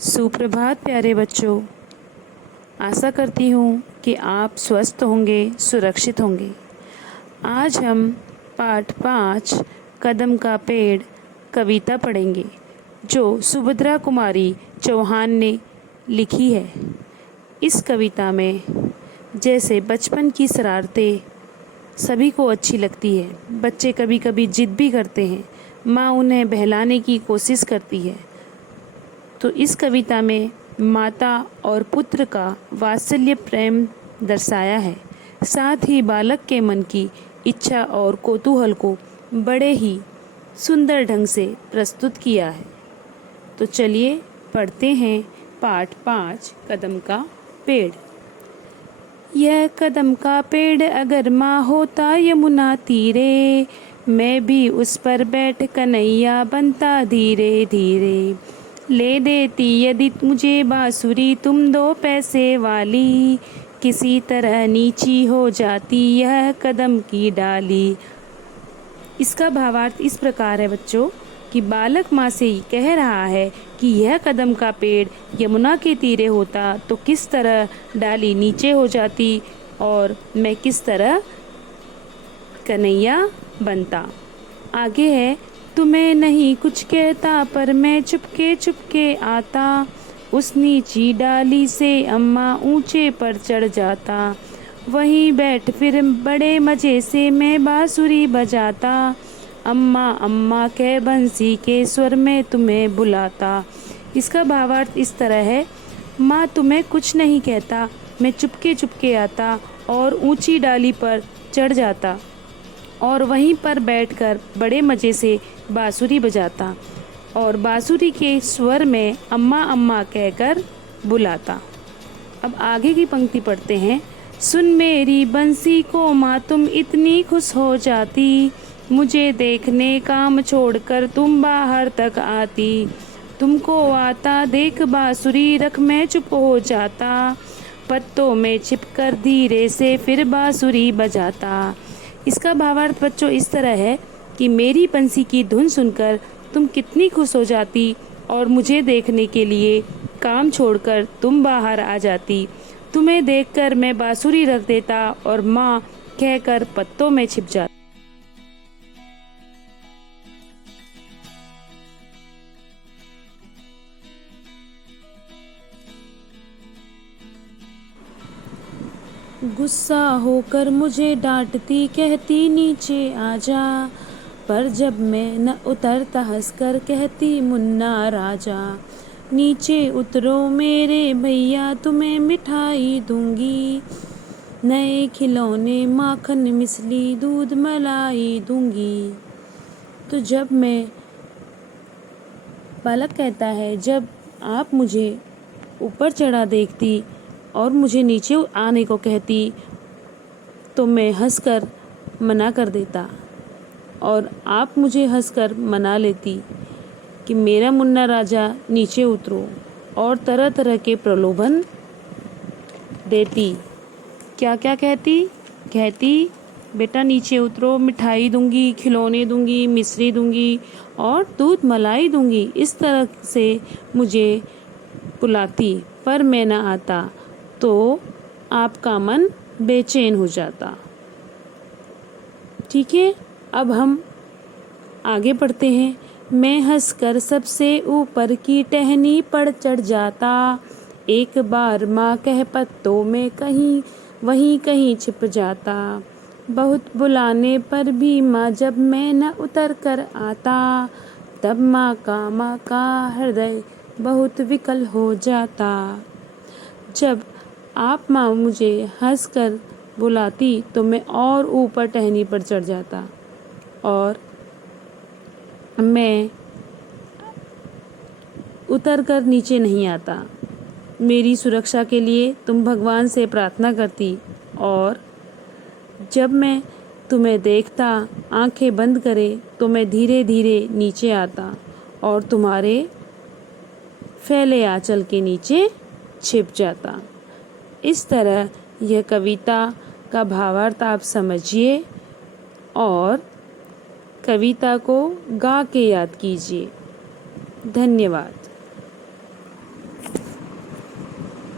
सुप्रभात प्यारे बच्चों। आशा करती हूँ कि आप स्वस्थ होंगे, सुरक्षित होंगे। आज हम पाठ 5 कदम का पेड़ कविता पढ़ेंगे जो सुभद्रा कुमारी चौहान ने लिखी है। इस कविता में जैसे बचपन की शरारतें सभी को अच्छी लगती है, बच्चे कभी कभी जिद भी करते हैं, माँ उन्हें बहलाने की कोशिश करती है। तो इस कविता में माता और पुत्र का वात्सल्य प्रेम दर्शाया है। साथ ही बालक के मन की इच्छा और कौतूहल को बड़े ही सुंदर ढंग से प्रस्तुत किया है। तो चलिए पढ़ते हैं पाठ 5 कदम का पेड़। यह कदम का पेड़ अगर माँ होता यमुना तीरे, मैं भी उस पर बैठ कन्हैया बनता धीरे धीरे। ले देती यदि मुझे बांसुरी तुम 2 पैसे वाली, किसी तरह नीची हो जाती यह कदम की डाली। इसका भावार्थ इस प्रकार है बच्चों कि बालक माँ से कह रहा है कि यह कदम का पेड़ यमुना के तीरे होता तो किस तरह डाली नीचे हो जाती और मैं किस तरह कन्हैया बनता। आगे है, तुम्हें नहीं कुछ कहता पर मैं चुपके चुपके आता, उस नीची डाली से अम्मा ऊंचे पर चढ़ जाता, वहीं बैठ फिर बड़े मजे से मैं बांसुरी बजाता, अम्मा अम्मा कह बंसी के स्वर में तुम्हें बुलाता। इसका भावार्थ इस तरह है, माँ तुम्हें कुछ नहीं कहता, मैं चुपके चुपके आता और ऊंची डाली पर चढ़ जाता और वहीं पर बैठकर बड़े मज़े से बांसुरी बजाता और बांसुरी के स्वर में अम्मा अम्मा कहकर बुलाता। अब आगे की पंक्ति पढ़ते हैं। सुन मेरी बंसी को माँ तुम इतनी खुश हो जाती, मुझे देखने काम छोड़कर तुम बाहर तक आती, तुमको आता देख बांसुरी रख मैं चुप हो जाता, पत्तों में छिपकर धीरे से फिर बांसुरी बजाता। इसका भावार्थ बच्चों इस तरह है कि मेरी बंसी की धुन सुनकर तुम कितनी खुश हो जाती और मुझे देखने के लिए काम छोड़कर तुम बाहर आ जाती, तुम्हें देखकर मैं बांसुरी रख देता और माँ कहकर पत्तों में छिप जाता। गुस्सा होकर मुझे डांटती कहती नीचे आजा, पर जब मैं न उतरता हंसकर कहती मुन्ना राजा, नीचे उतरो मेरे भैया तुम्हें मिठाई दूंगी, नए खिलौने माखन मिसली दूध मलाई दूंगी। तो जब मैं बालक कहता है, जब आप मुझे ऊपर चढ़ा देखती और मुझे नीचे आने को कहती तो मैं हंसकर मना कर देता और आप मुझे हंसकर मना लेती कि मेरा मुन्ना राजा नीचे उतरो और तरह तरह के प्रलोभन देती। क्या क्या कहती बेटा नीचे उतरो, मिठाई दूंगी, खिलौने दूंगी, मिश्री दूंगी और दूध मलाई दूंगी। इस तरह से मुझे बुलाती पर मैं ना आता तो आपका मन बेचैन हो जाता। ठीक है, अब हम आगे पढ़ते हैं। मैं हंसकर सबसे ऊपर की टहनी पर चढ़ जाता, एक बार माँ कह पत्तों में कहीं वहीं कहीं छिप जाता, बहुत बुलाने पर भी माँ जब मैं न उतर कर आता, तब माँ का हृदय बहुत विकल हो जाता। जब आप माँ मुझे हंसकर बुलाती तो मैं और ऊपर टहनी पर चढ़ जाता और मैं उतर कर नीचे नहीं आता। मेरी सुरक्षा के लिए तुम भगवान से प्रार्थना करती और जब मैं तुम्हें देखता आंखें बंद करे तो मैं धीरे धीरे नीचे आता और तुम्हारे फैले आंचल के नीचे छिप जाता। इस तरह यह कविता का भावार्थ आप समझिए और कविता को गा के याद कीजिए। धन्यवाद।